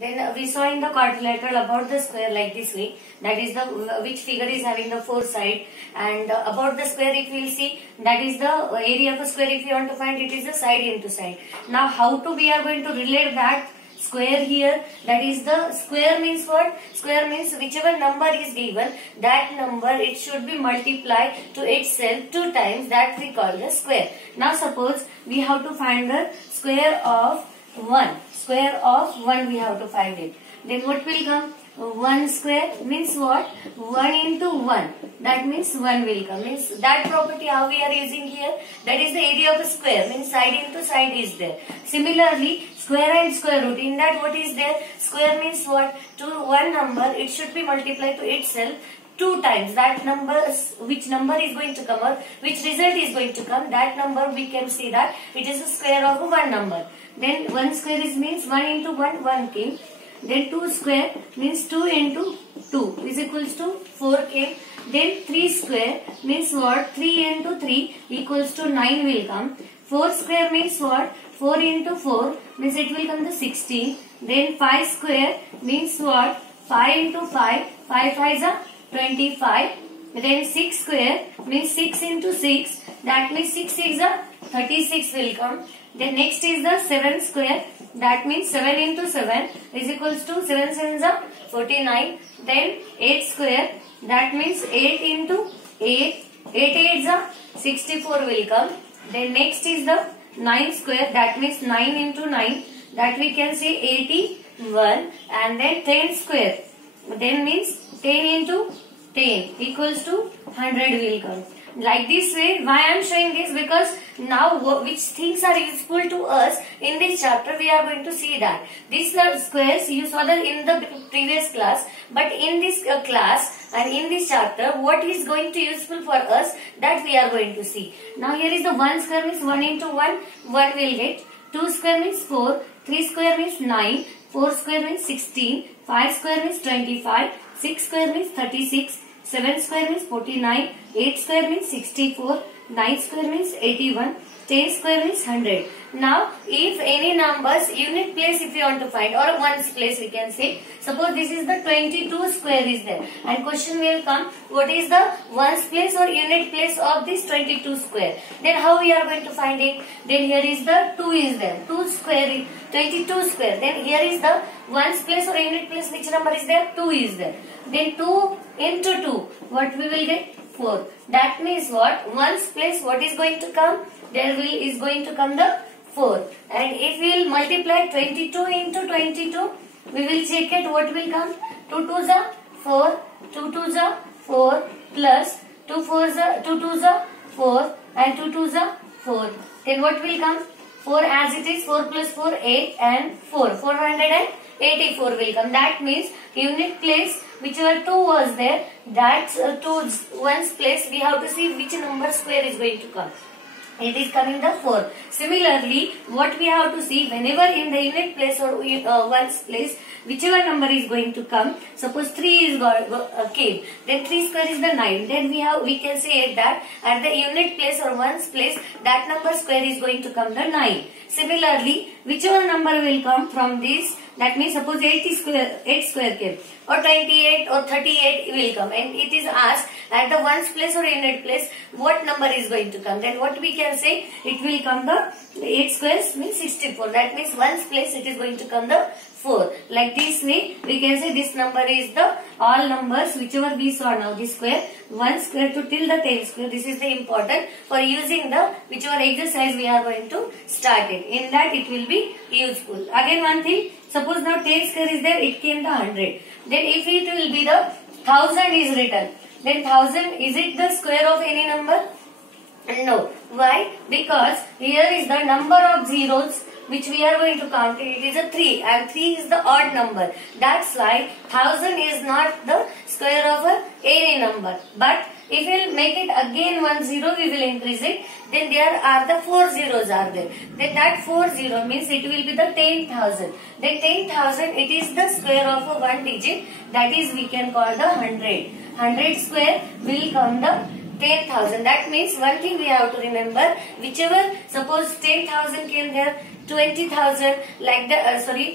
Then we saw in the quadrilateral about the square like this way. That is the which figure is having the four side, and about the square if we will see, that is the area of a square. If you want to find, it is the side into side. Now how to we are going to relate that square here? That is the square means what? Square means whichever number is given, that number it should be multiplied to itself 2 times. That we call the square. Now suppose we have to find the square of 1. Square of 1 we have to find it. Then what will come? 1 square means what? 1 into 1. That means 1 will come. Means that property how we are using here? That is the area of a square. Means side into side is there. Similarly, square and square root. In that what is there? Square means what? To one number it should be multiplied to itself 2 times. That number, which number is going to come or which result is going to come, that number we can see that it is the square of one number. Then 1 square is means 1 into 1, 1 came. Then 2 square means 2 into 2 is equals to 4 came. Then 3 square means what? 3 into 3 equals to 9 will come. 4 square means what? 4 into 4 means it will come to 16. Then 5 square means what? 5 into 5, 5 5 is 25. Then 6 square means 6 into 6, that means 6 is 36 will come. Then next is the 7 square, that means 7 into 7 is equals to 7 7 is 49. Then 8 square, that means 8 into 8, 8 8 is 64 will come. Then next is the 9 square, that means 9 into 9, that we can say 81. And then 10 square, then means 10 into 10 equals to 100 will come. Like this way, why I am showing this? Because now which things are useful to us in this chapter we are going to see that. These are squares you saw that in the previous class, but in this class and in this chapter what is going to useful for us, that we are going to see. Now here is the 1 square means 1 into 1, 1 will get. 2 square means 4, 3 square means 9, 4 square means 16, 5 square means 25, 6 square means 36, 7 square means 49, 8 square means 64, 9 square means 81, 10 square means 100. Now, if any numbers unit place if you want to find, or ones place we can say, suppose this is the 22 square is there, and question will come, what is the ones place or unit place of this 22 square? Then how we are going to find it? Then here is the 2 is there, 2 square, 22 square. Then here is the ones place or unit place, which number is there? 2 is there. Then 2 into 2, what we will get? 4. That means what? Ones place what is going to come? There is going to come the 4. And if we will multiply 22 into 22, we will check it what will come? 2 2s are 4, 2 2s are 4 plus 2 4s are 2 2s are 4 and 2 2s are 4. Then what will come? 4 as it is, 4 plus 4 8 and 4, 484 will come. That means unit place whichever 2 was there, that's 2 ones place we have to see which number square is going to come. It is coming the 4. Similarly, what we have to see, whenever in the unit place or ones place, whichever number is going to come, suppose 3 is came, then 3 square is the 9. Then we can say that at the unit place or ones place, that number square is going to come the 9. Similarly, whichever number will come from this, that means suppose 8 square came, or 28 or 38 will come, and it is asked at the ones place or unit place what number is going to come. Then what we can say, it will come the 8 squares means 64. That means ones place it is going to come the 4. Like this way we can say this number is the all numbers whichever we saw now, this square 1 square to till the 10 square. This is the important for using the whichever exercise we are going to start it. In that it will be useful. Again one thing, suppose now 10 square is there, it came the 100. Then if it will be the 1000 is written, then 1000 is it the square of any number? No. Why? Because here is the number of zeros which we are going to count. It is a 3 and 3 is the odd number. That's why 1000 is not the square of any number. But if we will make it again 1 0, we will increase it. Then there are the 4 zeros are there. Then that 4 0 means it will be the 10,000. Then 10,000 it is the square of a one digit. That is we can call the 100. 100 square will come the 10,000. That means one thing we have to remember, whichever suppose 10,000 came there, 20,000, like the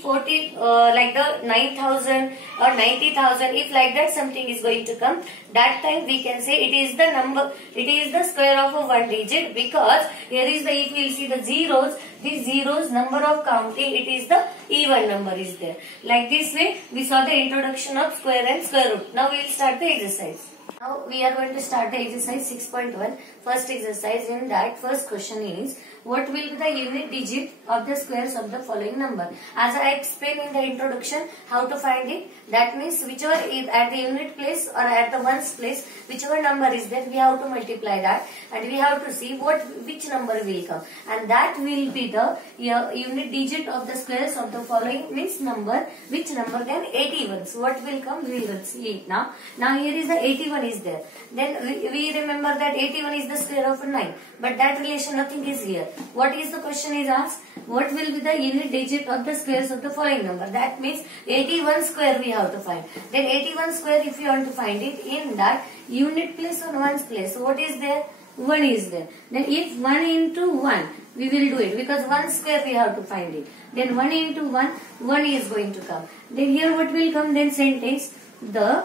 40, like the 9,000 or 90,000. If like that something is going to come, that time we can say it is the number, it is the square of a one digit, because here is the, if you will see the zeros, these zeros number of counting, it is the even number is there. Like this way we saw the introduction of square and square root. Now we will start the exercise. Now we are going to start the exercise 6.1. First exercise, in that first question is, what will be the unit digit of the squares of the following number? As I explained in the introduction how to find it, that means whichever is at the unit place or at the ones place, whichever number is there, we have to multiply that and we have to see which number will come, and that will be the unit digit of the squares of the following, means number, which number can 81. So what will come, we will see it now. Now here is the 81 is there. Then we remember that 81 is the square of 9, but that relation nothing is here. What is the question is asked? What will be the unit digit of the squares of the following number? That means 81 square we have to find. Then 81 square, if you want to find it, in that unit place or ones place, so what is there? 1 is there. Then if 1 into 1, we will do it, because 1 square we have to find it. Then 1 into 1, 1 is going to come. Then here what will come? Then sentence, the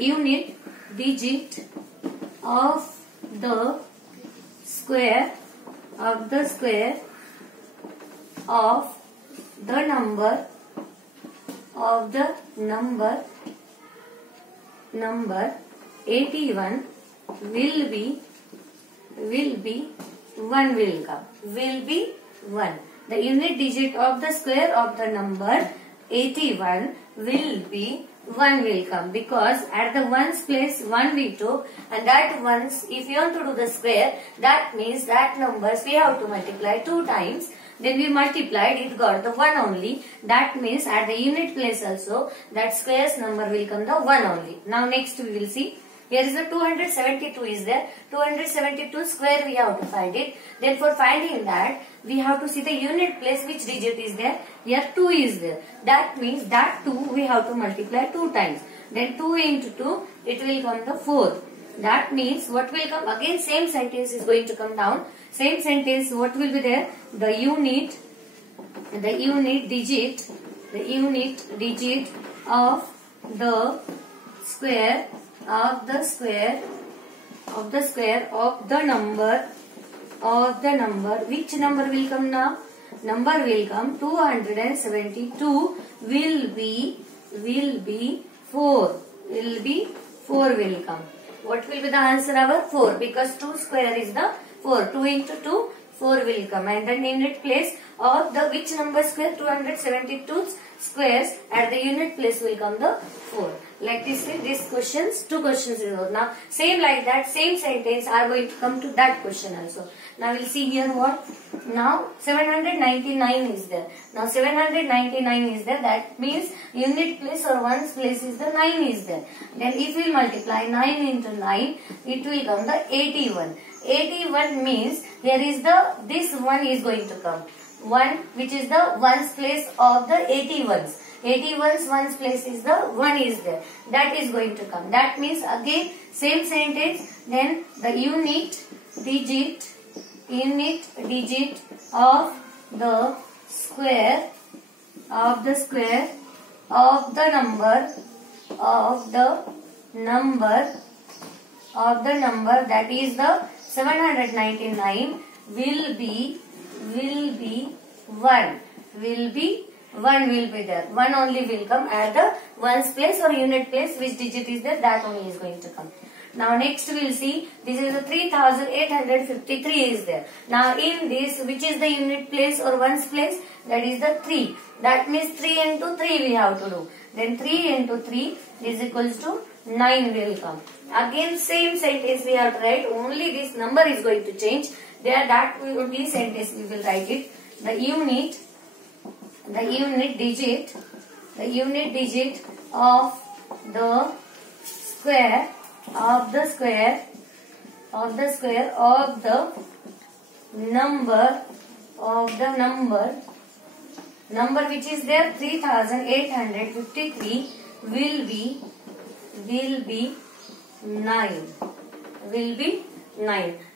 unit digit of the square of the number number 81 will be 1 will come. Will be 1. The unit digit of the square of the number 81 will be 1 will come, because at the ones place 1 we took, and that ones, if you want to do the square, that means that numbers we have to multiply 2 times. Then we multiplied, it got the 1 only. That means at the unit place also, that square's number will come the 1 only. Now next we will see. Here is the 272 is there. 272 square we have to find it. Then for finding that, we have to see the unit place, which digit is there. Here 2 is there. That means that 2 we have to multiply 2 times. Then 2 into 2, it will come the 4. That means what will come? Again same sentence is going to come down. Same sentence, what will be there? The unit digit of the square of the number, which number will come now? Number will come 272 will be 4. Will be 4 will come. What will be the answer? Our 4, because 2 square is the 4. 2 into 2, 4 will come, and then unit place of the which number square? 272 squares, at the unit place will come the 4. Like this way, these questions, 2 questions is over. Now same like that, same sentence are going to come to that question also. Now we'll see here what. Now 799 is there. Now 799 is there. That means unit place or ones place is the 9 is there. Then if we multiply 9 into 9, it will come the 81. 81 means here is the, this 1 is going to come. 1, which is the ones place of the 81s. 81's ones place is the 1 is there. That is going to come. That means again same sentence. Then the unit digit of the square of the number that is the 799 will be 1. Will be there. 1 only will come at the ones place or unit place. Which digit is there? That only is going to come. Now next we will see, this is the 3853 is there. Now in this, which is the unit place or ones place? That is the 3. That means 3 into 3 we have to do. Then 3 into 3 is equals to 9 will come. Again same sentence we have to write, only this number is going to change. There that will be sentence we will write it. The unit digit of the square of the number which is there 3853 will be 9.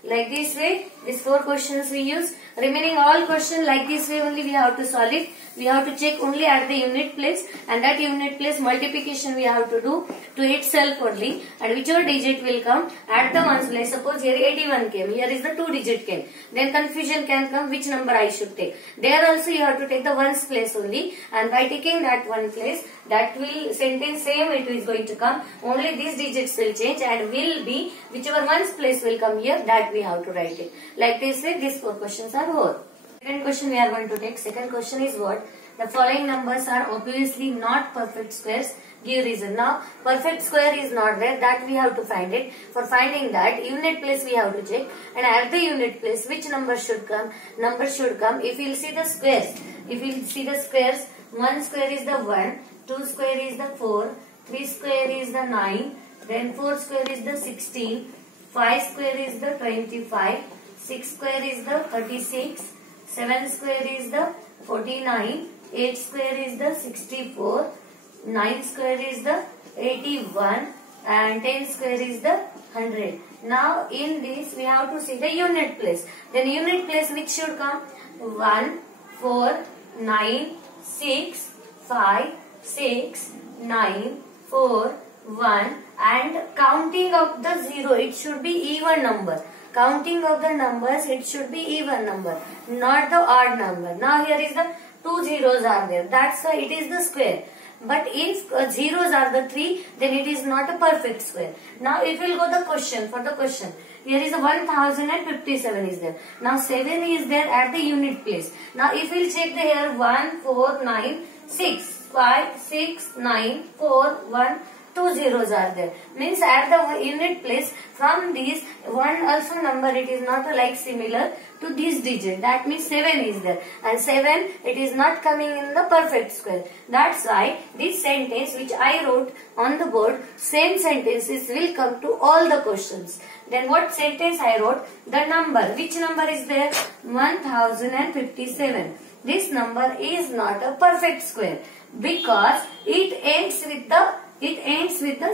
Like this way, these 4 questions we use. Remaining all question like this way only we have to solve it. We have to check only at the unit place, and that unit place multiplication we have to do to itself only, and whichever digit will come at the ones place. Suppose here 81 came, here is the 2 digit came. Then confusion can come which number I should take. There also you have to take the ones place only, and by taking that one place, that will sentence same it is going to come. Only these digits will change and will be whichever ones place will come here, that we have to write it. Like this way, these 4 questions are over. Second question we are going to take. Second question is what? The following numbers are obviously not perfect squares. Give reason. Now, perfect square is not there. That we have to find it. For finding that, unit place we have to check. And at the unit place, which number should come? Number should come. If you will see the squares. If you will see the squares, 1 square is the 1. 2 square is the 4. 3 square is the 9. Then 4 square is the 16. 5 square is the 25. 6 square is the 36. 7 square is the 49, 8 square is the 64, 9 square is the 81, and 10 square is the 100. Now in this we have to see the unit place. Then unit place which should come? 1, 4, 9, 6, 5, 6, 9, 4, 1, and counting of the 0, it should be even number. Counting of the numbers, it should be even number, not the odd number. Now here is the 2 zeros are there. That's why it is the square. But if zeros are the 3, then it is not a perfect square. Now if we will go the question, for the question. Here is a 1057 is there. Now 7 is there at the unit place. Now if we will check the here 1, 4, 9, 6, 5, 6, 9, 4, 1, 2 zeros are there. Means at the unit place, from these one also number, it is not like similar to this digit. That means 7 is there. And 7, it is not coming in the perfect square. That's why this sentence which I wrote on the board, same sentences will come to all the questions. Then what sentence I wrote? The number. Which number is there? 1057. This number is not a perfect square because it ends with the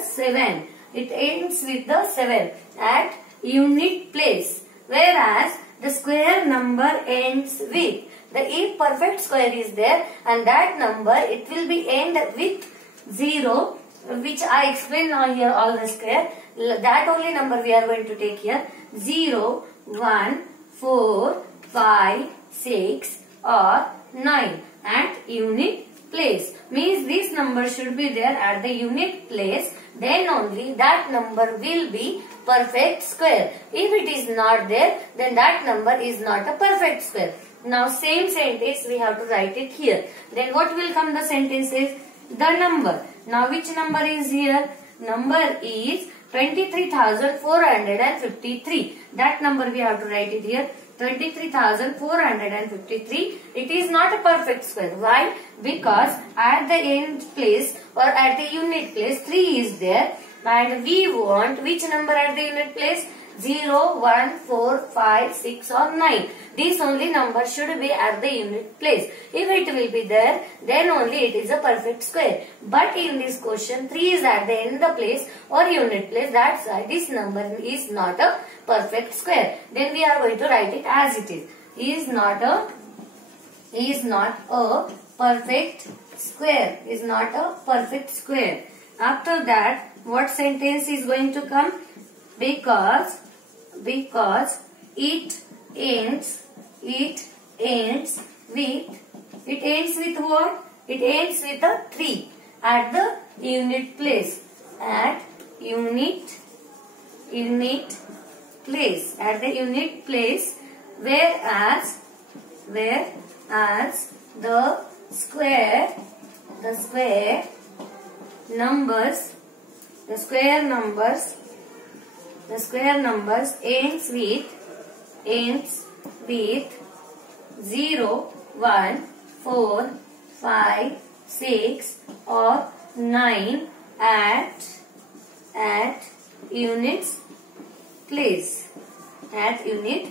7. It ends with the 7 at unit place. Whereas the square number ends with the if perfect square is there, and that number it will be end with 0, which I explained now here all the square. That only number we are going to take here. 0, 1, 4, 5, 6 or 9 at unit place. Means this number should be there at the unit place, then only that number will be perfect square. If it is not there, then that number is not a perfect square. Now same sentence we have to write it here. Then what will come the sentence is the number. Now which number is here? Number is 23,453. That number we have to write it here. 23,453. It is not a perfect square. Why? Because at the end place or at the unit place 3 is there, and we want which number at the unit place? 0, 1, 4, 5, 6 or 9. This only number should be at the unit place. If it will be there, then only it is a perfect square. But in this question, 3 is at the end of the place or unit place. That's why this number is not a perfect square. Then we are going to write it as it is. Is not a perfect square. Is not a perfect square. After that, what sentence is going to come? Because it ends with what? It ends with a 3 at the unit place. At unit place. At the unit place. Whereas the square numbers ends with 0, 1, 4, 5, 6 or 9 at unit place. At unit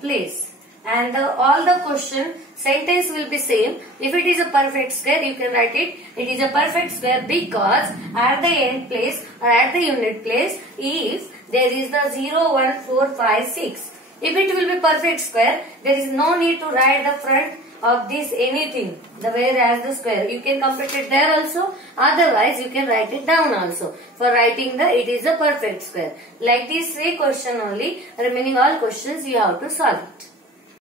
place. And all the question sentence will be same. If it is a perfect square, you can write it. It is a perfect square because at the end place or at the unit place, if there is the 0, 1, 4, 5, 6. If it will be perfect square, there is no need to write the front of this anything, the whereas the square. You can complete it there also, otherwise you can write it down also. For writing the, it is a perfect square. Like this 3 question only, remaining all questions you have to solve it.